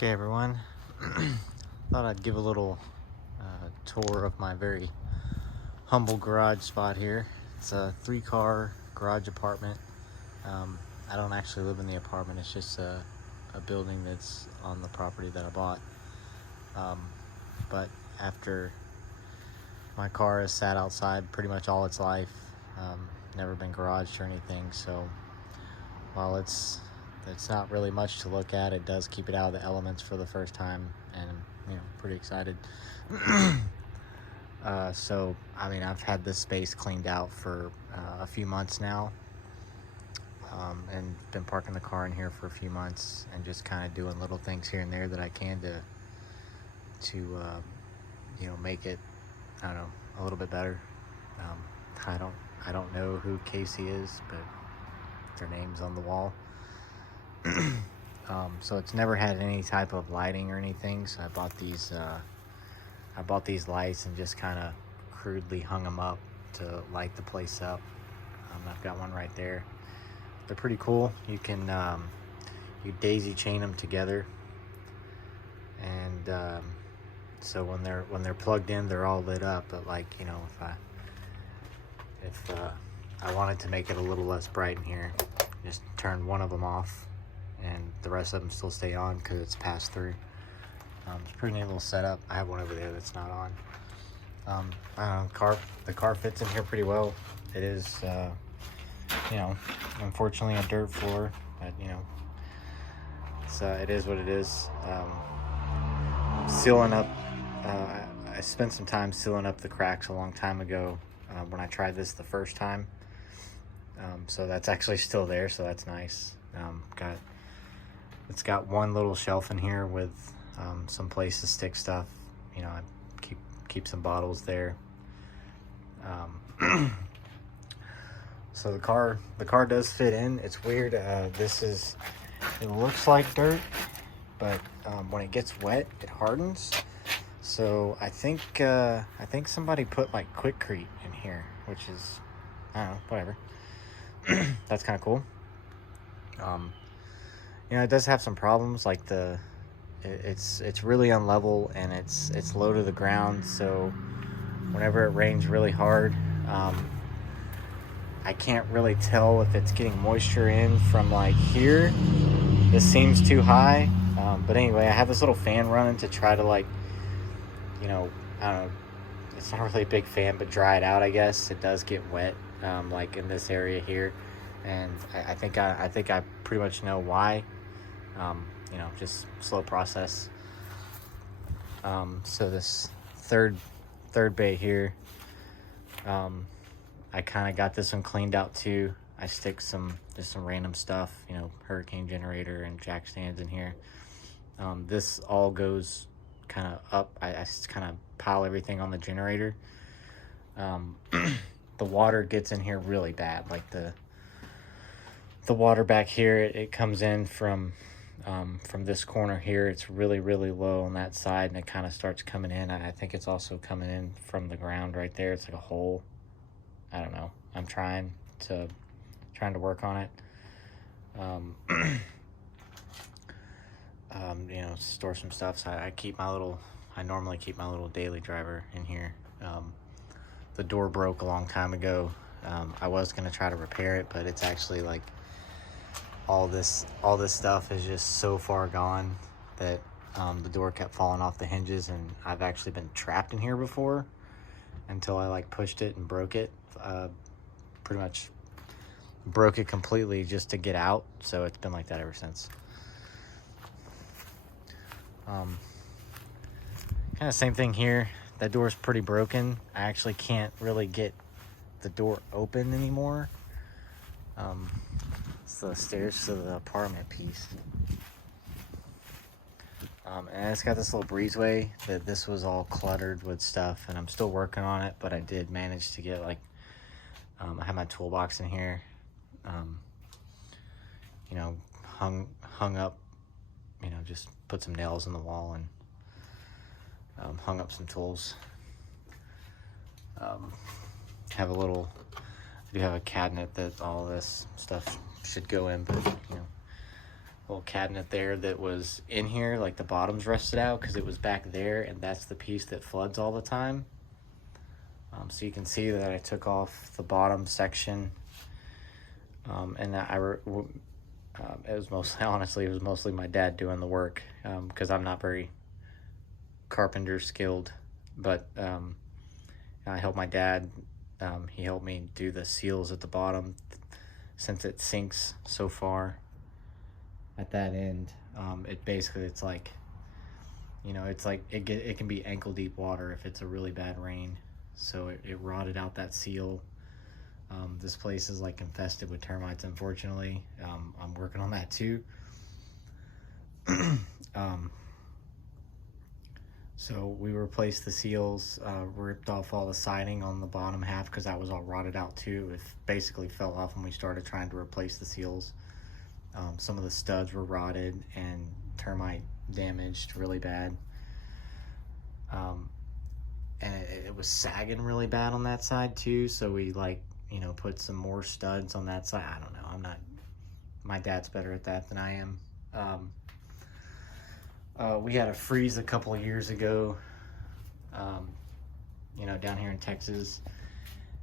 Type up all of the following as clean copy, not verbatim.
Okay, everyone. Thought I'd give a little tour of my very humble garage spot here. It's a 3-car garage apartment. I don't actually live in the apartment. It's just a building that's on the property that I bought. But after my car has sat outside pretty much all its life, never been garaged or anything, so while it's not really much to look at, it does keep it out of the elements for the first time, and pretty excited. So I mean, I've had this space cleaned out for a few months now, and been parking the car in here for a few months and just kind of doing little things here and there that I can to make it, I don't know, a little bit better. I don't know who Casey is, but their name's on the wall. So it's never had any type of lighting or anything, so I bought these lights and just kind of crudely hung them up to light the place up. I've got one right there. They're pretty cool. You can you daisy chain them together, and so when they're plugged in, they're all lit up. But if I wanted to make it a little less bright in here, just turn one of them off and the rest of them still stay on because it's passed through. It's a pretty neat little setup. I have one over there that's not on. I don't know, the car fits in here pretty well. It is, unfortunately a dirt floor, but it is what it is. Sealing up, I spent some time sealing up the cracks a long time ago when I tried this the first time. So that's actually still there, so that's nice. It's got one little shelf in here with some place to stick stuff. I keep some bottles there. So the car does fit in. It's weird. It looks like dirt, but when it gets wet, it hardens. So I think somebody put like Quikrete in here, which is, I don't know, whatever. That's kind of cool. It does have some problems, like it's really unlevel and it's low to the ground, so whenever it rains really hard, I can't really tell if it's getting moisture in from like here. This seems too high, but anyway, I have this little fan running to try to I don't know, it's not really a big fan, but dry it out. I guess it does get wet, like in this area here, and I think I pretty much know why. Just slow process. So this third bay here, I kind of got this one cleaned out too. I stick just some random stuff, hurricane generator and jack stands in here. This all goes kind of up. I just kind of pile everything on the generator. The water gets in here really bad. Like the water back here, it comes in from this corner here. It's really, really low on that side, and it kind of starts coming in. I think it's also coming in from the ground right there. It's like a hole. I don't know. I'm trying to work on it. Store some stuff. So I normally keep my little daily driver in here. The door broke a long time ago. I was gonna try to repair it, but it's actually like all this stuff is just so far gone that the door kept falling off the hinges, and I've actually been trapped in here before until I pushed it and broke it. Pretty much broke it completely just to get out, so it's been like that ever since. Kind of same thing here. That door's pretty broken. I actually can't really get the door open anymore. It's the stairs to the apartment piece. And it's got this little breezeway that this was all cluttered with stuff, and I'm still working on it, but I did manage to get I have my toolbox in here, hung up, just put some nails in the wall and hung up some tools. I do have a cabinet that all this stuff should go in, but little cabinet there that was in here, like the bottom's rusted out because it was back there, and that's the piece that floods all the time. So you can see that I took off the bottom section, and it was mostly, honestly, it was mostly my dad doing the work, because I'm not very carpenter skilled, but I helped my dad. He helped me do the seals at the bottom since it sinks so far at that end. It's like, it's like it can be ankle deep water if it's a really bad rain. So it rotted out that seal. This place is like infested with termites, unfortunately. I'm working on that too. So we replaced the seals, ripped off all the siding on the bottom half because that was all rotted out too. It basically fell off when we started trying to replace the seals. Some of the studs were rotted and termite damaged really bad. And it was sagging really bad on that side too, so we put some more studs on that side. I don't know, my dad's better at that than I am. We had a freeze a couple of years ago, down here in Texas,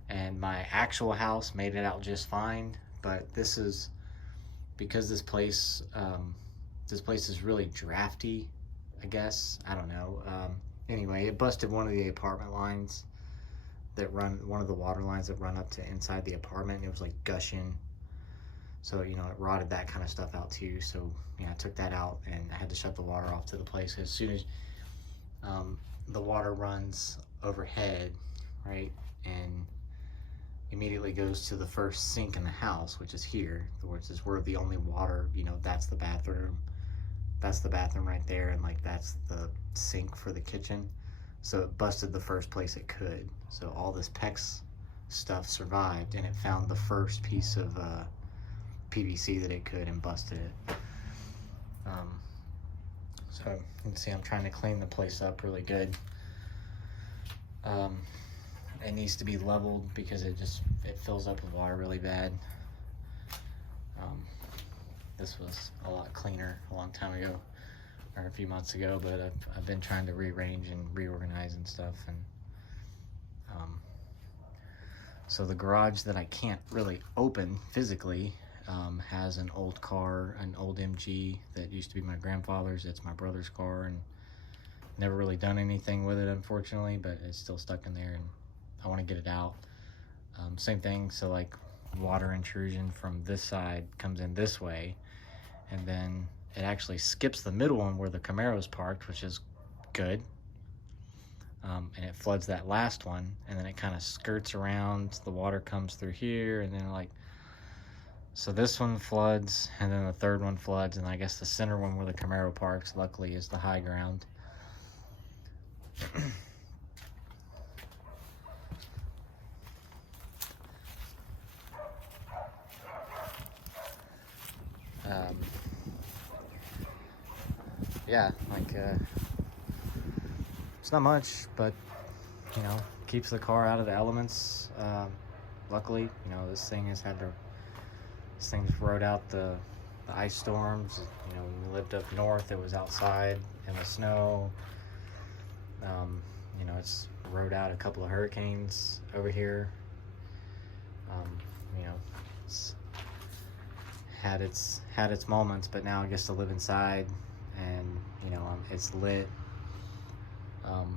and my actual house made it out just fine, but this is because this place is really drafty, I guess. I don't know. Anyway, it busted one of the apartment lines one of the water lines that run up to inside the apartment. It was like gushing. So, it rotted that kind of stuff out too. So, I took that out and I had to shut the water off to the place. As soon as the water runs overhead, right, and immediately goes to the first sink in the house, which is here, which is where the only water, that's the bathroom. That's the bathroom right there, and that's the sink for the kitchen. So it busted the first place it could. So all this PEX stuff survived, and it found the first piece of PVC that it could and busted it. So you can see I'm trying to clean the place up really good. It needs to be leveled because it fills up with water really bad. This was a lot cleaner a long time ago, or a few months ago, but I've been trying to rearrange and reorganize and stuff. And so the garage that I can't really open physically has an old car, an old MG that used to be my grandfather's. It's my brother's car, and never really done anything with it, unfortunately, but it's still stuck in there, and I want to get it out. Same thing, so water intrusion from this side comes in this way, and then it actually skips the middle one where the Camaro's parked, which is good. And it floods that last one, and then it kind of skirts around. The water comes through here, and then so this one floods, and then the third one floods, and I guess the center one where the Camaro parks, luckily, is the high ground. Yeah, it's not much, but keeps the car out of the elements. Luckily, this thing's rode out the ice storms. When we lived up north, it was outside in the snow. It's rode out a couple of hurricanes over here. It's had its moments, but now I guess to live inside, and it's lit.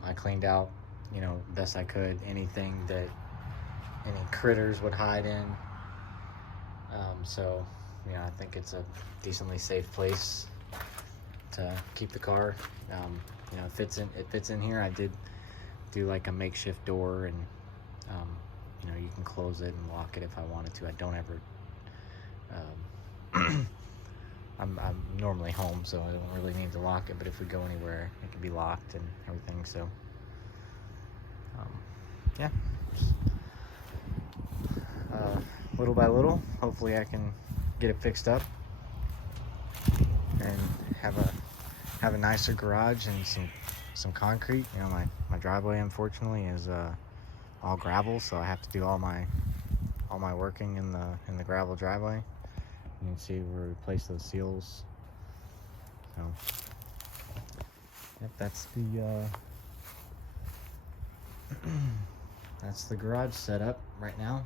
I cleaned out best I could anything that any critters would hide in. So I think it's a decently safe place to keep the car. It fits in here. I did do a makeshift door, and you can close it and lock it if I wanted to. I don't ever I'm normally home, so I don't really need to lock it, but if we go anywhere, it can be locked and everything. So yeah, little by little, hopefully I can get it fixed up and have a nicer garage and some concrete. My driveway, unfortunately, is all gravel, so I have to do all my working in the gravel driveway. You can see we replaced those seals yep, that's the that's the garage setup right now.